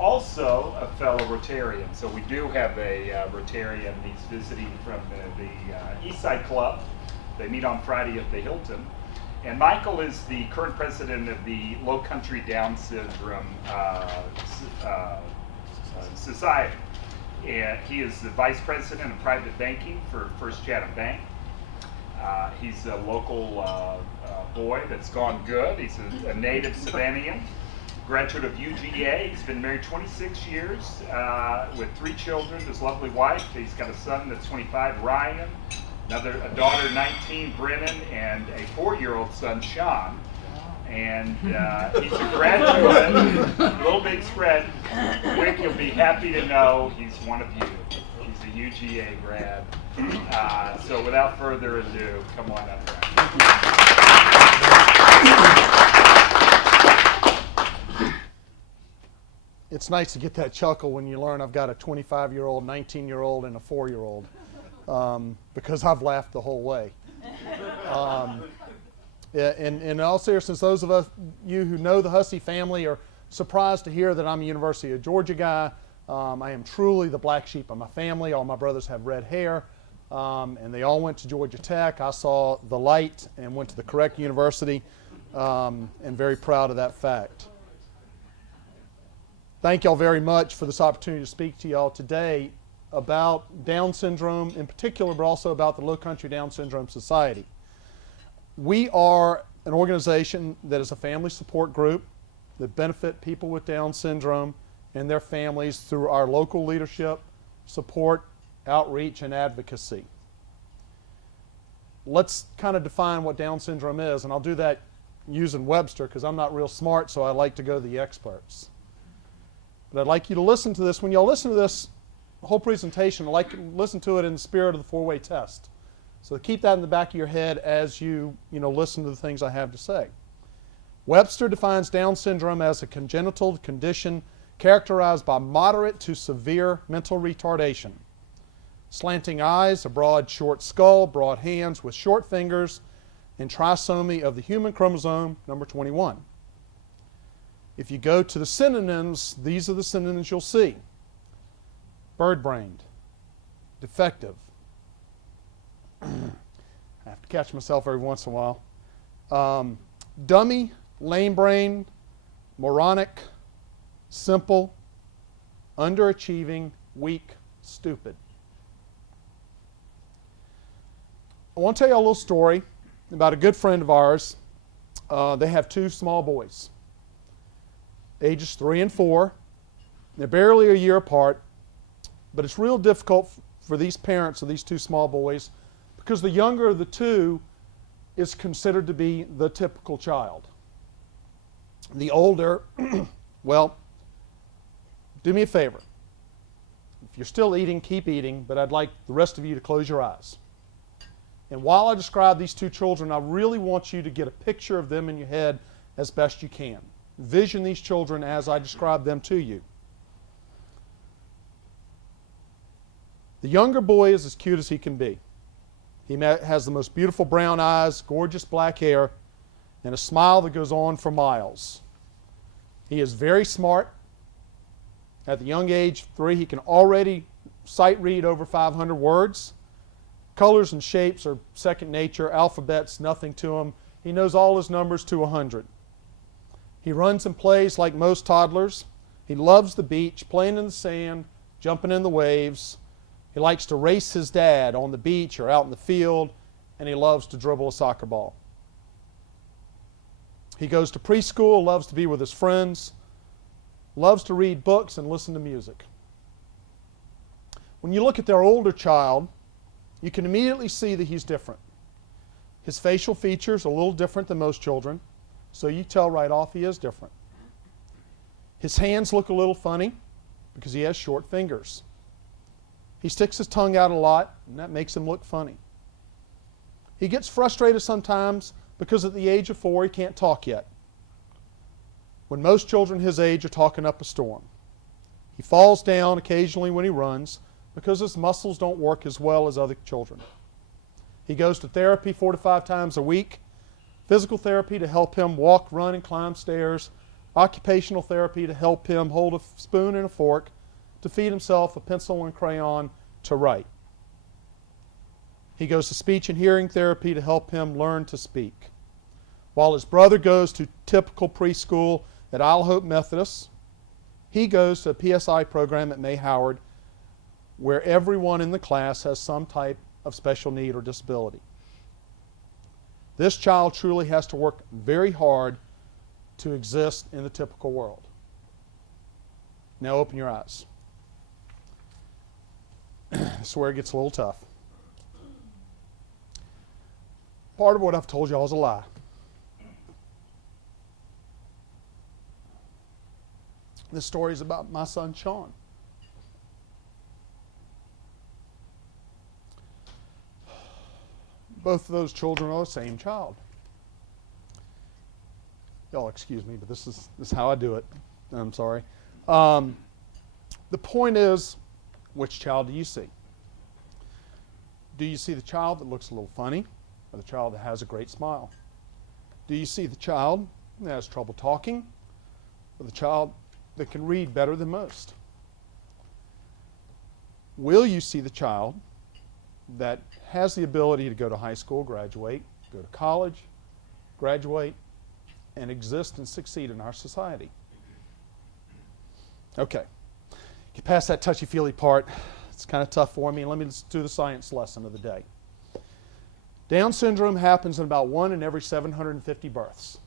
also a fellow Rotarian. So we do have a Rotarian. He's visiting from the East Side Club. They meet on Friday at the Hilton. And Michael is the current president of the Low Country Down Syndrome Society. And he is the vice president of private banking for First Chatham Bank. He's a local boy that's gone good. He's a native Savannaian, graduate of UGA. He's been married 26 years with 3 children, his lovely wife. He's got a son that's 25, Ryan, a daughter 19, Brennan, and a 4-year-old son, Sean. And he's a graduate, little big spread. Wick, you'll be happy to know he's one of you. He's a UGA grad. So without further ado, come on up, Ryan. It's nice to get that chuckle when you learn I've got a 25-year-old, 19-year-old, and a 4-year-old, because I've laughed the whole way. In all seriousness, those of you who know the Hussey family are surprised to hear that I'm a University of Georgia guy. I am truly the black sheep of my family. All my brothers have red hair, and they all went to Georgia Tech. I saw the light and went to the correct university, and very proud of that fact. Thank y'all very much for this opportunity to speak to y'all today about Down syndrome in particular, but also about the Low Country Down Syndrome Society. We are an organization that is a family support group that benefit people with Down syndrome and their families through our local leadership, support, outreach, and advocacy. Let's kind of define what Down syndrome is, and I'll do that using Webster because I'm not real smart, so I like to go to the experts. But I'd like you to listen to this. When y'all listen to this whole presentation, I'd like you to listen to it in the spirit of the 4-way test. So keep that in the back of your head as you listen to the things I have to say. Webster defines Down syndrome as a congenital condition characterized by moderate to severe mental retardation. Slanting eyes, a broad, short skull, broad hands with short fingers, and trisomy of the human chromosome, number 21. If you go to the synonyms, these are the synonyms you'll see. Bird-brained, defective. I have to catch myself every once in a while. Dummy, lame-brained, moronic, simple, underachieving, weak, stupid. I want to tell you a little story about a good friend of ours. They have 2 small boys, ages 3 and 4. They're barely a year apart, but it's real difficult for these parents of these 2 small boys because the younger of the 2 is considered to be the typical child. The older, well, do me a favor. If you're still eating, keep eating, but I'd like the rest of you to close your eyes. And while I describe these 2 children, I really want you to get a picture of them in your head as best you can. Vision these children as I describe them to you. The younger boy is as cute as he can be. He has the most beautiful brown eyes, gorgeous black hair, and a smile that goes on for miles. He is very smart. At the young age of 3, he can already sight read over 500 words. Colors and shapes are second nature. Alphabets, nothing to him. He knows all his numbers to 100. He runs and plays like most toddlers. He loves the beach, playing in the sand, jumping in the waves. He likes to race his dad on the beach or out in the field, and he loves to dribble a soccer ball. He goes to preschool, loves to be with his friends, loves to read books and listen to music. When you look at their older child, you can immediately see that he's different. His facial features are a little different than most children, so you tell right off he is different. His hands look a little funny because he has short fingers. He sticks his tongue out a lot, and that makes him look funny. He gets frustrated sometimes because at the age of 4 he can't talk yet, when most children his age are talking up a storm. He falls down occasionally when he runs because his muscles don't work as well as other children. He goes to therapy 4 to 5 times a week, physical therapy to help him walk, run, and climb stairs, occupational therapy to help him hold a spoon and a fork, to feed himself a pencil and crayon to write. He goes to speech and hearing therapy to help him learn to speak. While his brother goes to typical preschool at Isle Hope Methodist, he goes to a PSI program at May Howard where everyone in the class has some type of special need or disability. This child truly has to work very hard to exist in the typical world. Now open your eyes. This is where it gets a little tough. Part of what I've told y'all is a lie. This story is about my son Sean. Both of those children are the same child. Y'all excuse me, but this is how I do it. I'm sorry. The point is, which child do you see? Do you see the child that looks a little funny, or the child that has a great smile? Do you see the child that has trouble talking, or the child that can read better than most? Will you see the child that has the ability to go to high school, graduate, go to college, graduate, and exist and succeed in our society? Okay. Get past that touchy-feely part. It's kind of tough for me. Let me just do the science lesson of the day. Down syndrome happens in about 1 in every 750 births.